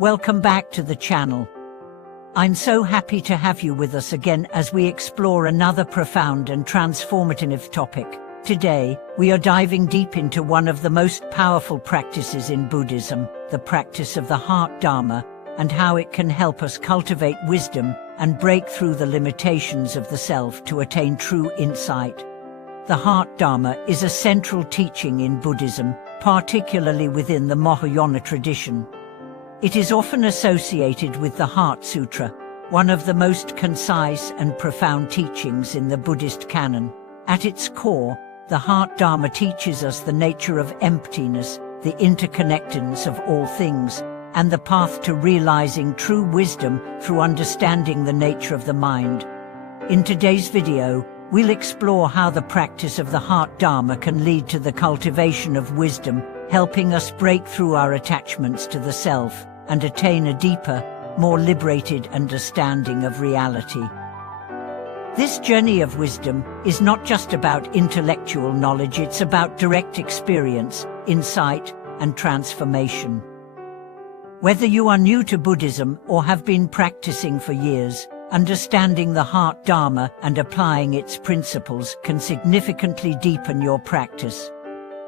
Welcome back to the channel. I'm so happy to have you with us again as we explore another profound and transformative topic. Today, we are diving deep into one of the most powerful practices in Buddhism, the practice of the heart Dharma, and how it can help us cultivate wisdom and break through the limitations of the self to attain true insight. The heart Dharma is a central teaching in Buddhism, particularly within the Mahayana tradition. It is often associated with the Heart Sutra, one of the most concise and profound teachings in the Buddhist canon. At its core, the Heart Dharma teaches us the nature of emptiness, the interconnectedness of all things, and the path to realizing true wisdom through understanding the nature of the mind. In today's video, we'll explore how the practice of the Heart Dharma can lead to the cultivation of wisdom, helping us break through our attachments to the self and attain a deeper, more liberated understanding of reality. This journey of wisdom is not just about intellectual knowledge, it's about direct experience, insight, and transformation. Whether you are new to Buddhism or have been practicing for years, understanding the Heart Dharma and applying its principles can significantly deepen your practice.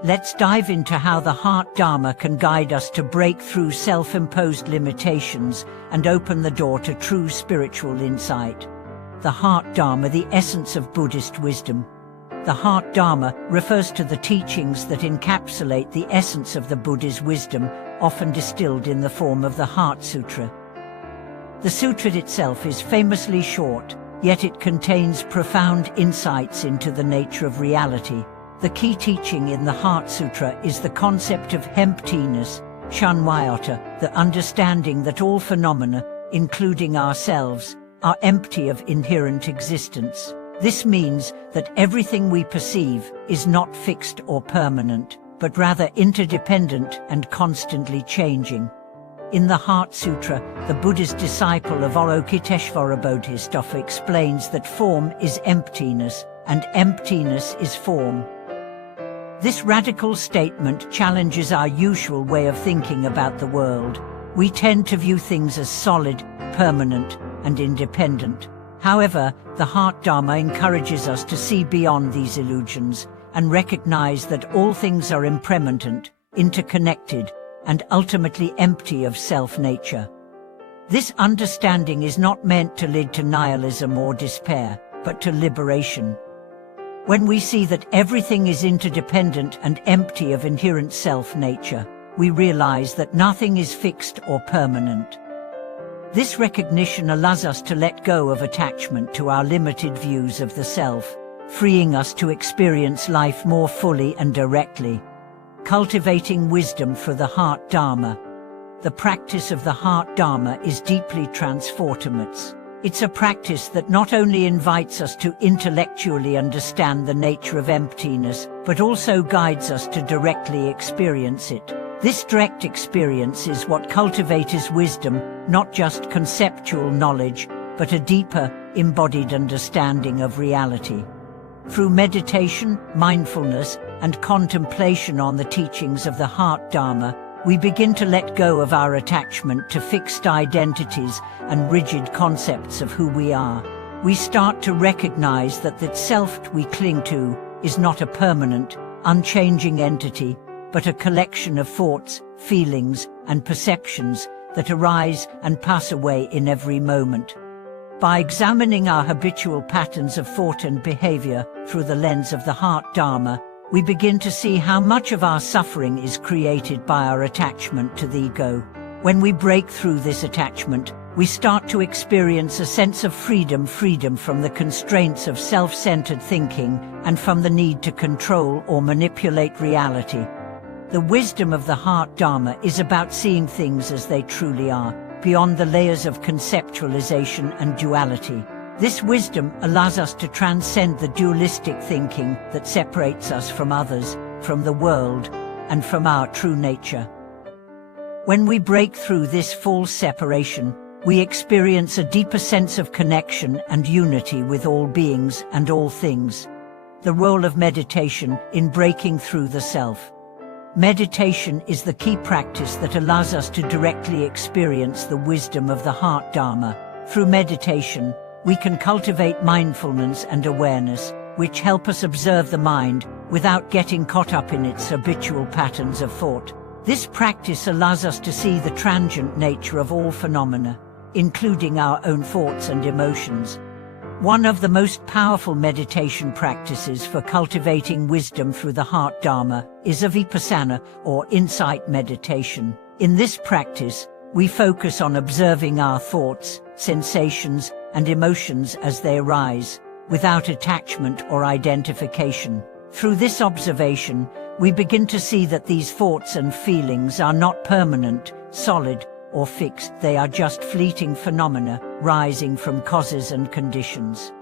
Let's dive into how the Heart Dharma can guide us to break through self-imposed limitations and open the door to true spiritual insight. The Heart Dharma, the essence of Buddhist wisdom. The Heart Dharma refers to the teachings that encapsulate the essence of the Buddha's wisdom, often distilled in the form of the Heart Sutra. The sutra itself is famously short, yet it contains profound insights into the nature of reality. The key teaching in the Heart Sutra is the concept of emptiness, shunyata, the understanding that all phenomena, including ourselves, are empty of inherent existence. This means that everything we perceive is not fixed or permanent, but rather interdependent and constantly changing. In the Heart Sutra, the Buddhist disciple of Avalokiteshvara Bodhisattva explains that form is emptiness, and emptiness is form. This radical statement challenges our usual way of thinking about the world. We tend to view things as solid, permanent, and independent. However, the Heart Dharma encourages us to see beyond these illusions and recognize that all things are impermanent, interconnected, and ultimately empty of self-nature. This understanding is not meant to lead to nihilism or despair, but to liberation. When we see that everything is interdependent and empty of inherent self-nature, we realize that nothing is fixed or permanent. This recognition allows us to let go of attachment to our limited views of the self, freeing us to experience life more fully and directly. Cultivating wisdom for the Heart Dharma. The practice of the Heart Dharma is deeply transformative. It's a practice that not only invites us to intellectually understand the nature of emptiness, but also guides us to directly experience it. This direct experience is what cultivates wisdom, not just conceptual knowledge, but a deeper, embodied understanding of reality. Through meditation, mindfulness, and contemplation on the teachings of the Heart Dharma, we begin to let go of our attachment to fixed identities and rigid concepts of who we are. We start to recognize that the self we cling to is not a permanent, unchanging entity, but a collection of thoughts, feelings, and perceptions that arise and pass away in every moment. By examining our habitual patterns of thought and behavior through the lens of the Heart Dharma, we begin to see how much of our suffering is created by our attachment to the ego. When we break through this attachment, we start to experience a sense of freedom from the constraints of self-centered thinking and from the need to control or manipulate reality. The wisdom of the Heart Dharma is about seeing things as they truly are, beyond the layers of conceptualization and duality. This wisdom allows us to transcend the dualistic thinking that separates us from others, from the world, and from our true nature. When we break through this false separation, we experience a deeper sense of connection and unity with all beings and all things. The role of meditation in breaking through the self. Meditation is the key practice that allows us to directly experience the wisdom of the heart Dharma. Through meditation, we can cultivate mindfulness and awareness, which help us observe the mind without getting caught up in its habitual patterns of thought. This practice allows us to see the transient nature of all phenomena, including our own thoughts and emotions. One of the most powerful meditation practices for cultivating wisdom through the heart Dharma is a vipassana, or insight meditation. In this practice, we focus on observing our thoughts, sensations, and emotions as they arise, without attachment or identification. Through this observation, we begin to see that these thoughts and feelings are not permanent, solid, or fixed. They are just fleeting phenomena, rising from causes and conditions.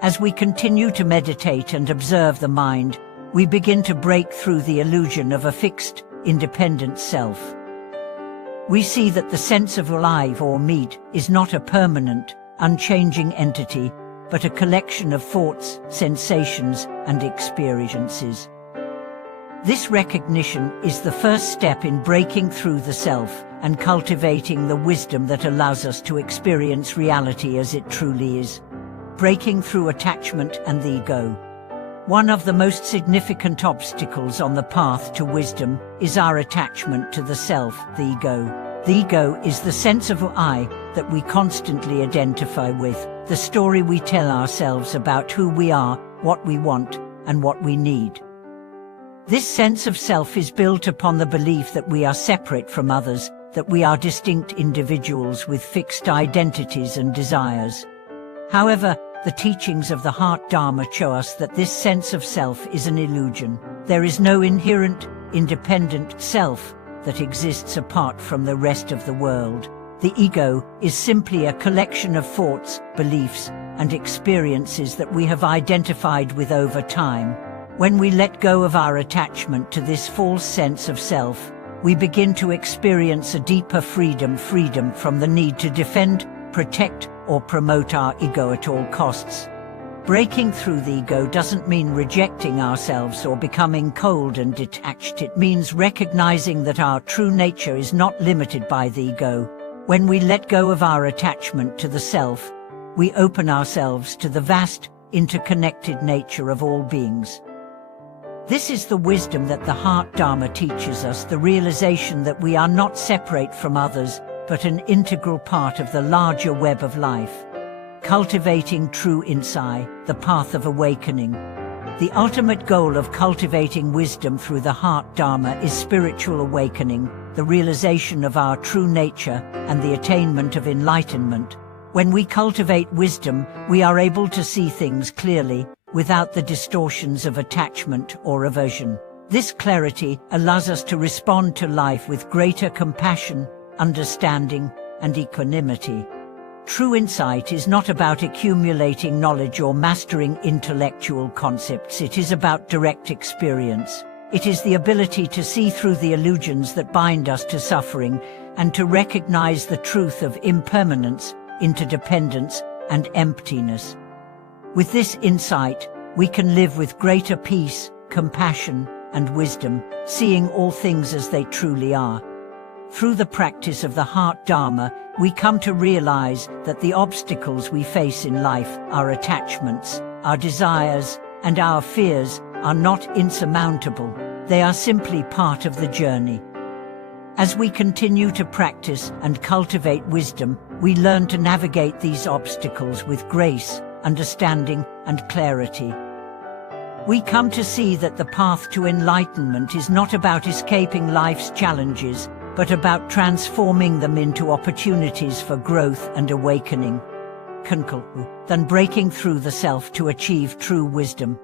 As we continue to meditate and observe the mind, we begin to break through the illusion of a fixed, independent self. We see that the sense of alive or me is not a permanent, unchanging entity, but a collection of thoughts, sensations, and experiences. This recognition is the first step in breaking through the self and cultivating the wisdom that allows us to experience reality as it truly is. Breaking through attachment and the ego. One of the most significant obstacles on the path to wisdom is our attachment to the self, the ego. The ego is the sense of I that we constantly identify with, the story we tell ourselves about who we are, what we want, and what we need. This sense of self is built upon the belief that we are separate from others, that we are distinct individuals with fixed identities and desires. However, the teachings of the heart Dharma show us that this sense of self is an illusion. There is no inherent, independent self that exists apart from the rest of the world. The ego is simply a collection of thoughts, beliefs, and experiences that we have identified with over time. When we let go of our attachment to this false sense of self, we begin to experience a deeper freedom from the need to defend, protect, or promote our ego at all costs. Breaking through the ego doesn't mean rejecting ourselves or becoming cold and detached. It means recognizing that our true nature is not limited by the ego. When we let go of our attachment to the self, we open ourselves to the vast, interconnected nature of all beings. This is the wisdom that the heart Dharma teaches us, the realization that we are not separate from others, but an integral part of the larger web of life. Cultivating true insight, the path of awakening. The ultimate goal of cultivating wisdom through the heart Dharma is spiritual awakening, the realization of our true nature, and the attainment of enlightenment. When we cultivate wisdom, we are able to see things clearly, without the distortions of attachment or aversion. This clarity allows us to respond to life with greater compassion, understanding, and equanimity. True insight is not about accumulating knowledge or mastering intellectual concepts. It is about direct experience. It is the ability to see through the illusions that bind us to suffering and to recognize the truth of impermanence, interdependence, and emptiness. With this insight, we can live with greater peace, compassion, and wisdom, seeing all things as they truly are. Through the practice of the heart Dharma, we come to realize that the obstacles we face in life, our attachments, our desires, and our fears, are not insurmountable. They are simply part of the journey. As we continue to practice and cultivate wisdom, we learn to navigate these obstacles with grace, understanding, and clarity. We come to see that the path to enlightenment is not about escaping life's challenges, but about transforming them into opportunities for growth and awakening. Than breaking through the self to achieve true wisdom.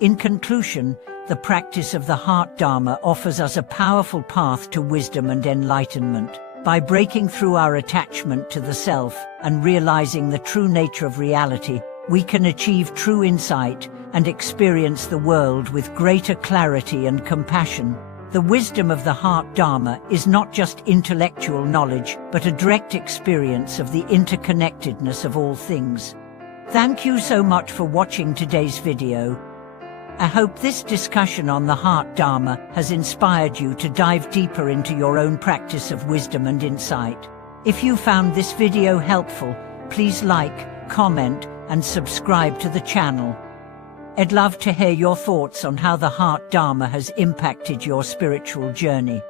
In conclusion, the practice of the heart Dharma offers us a powerful path to wisdom and enlightenment. By breaking through our attachment to the self and realizing the true nature of reality, we can achieve true insight and experience the world with greater clarity and compassion. The wisdom of the heart Dharma is not just intellectual knowledge, but a direct experience of the interconnectedness of all things. Thank you so much for watching today's video. I hope this discussion on the Heart Dharma has inspired you to dive deeper into your own practice of wisdom and insight. If you found this video helpful, please like, comment, and subscribe to the channel. I'd love to hear your thoughts on how the Heart Dharma has impacted your spiritual journey.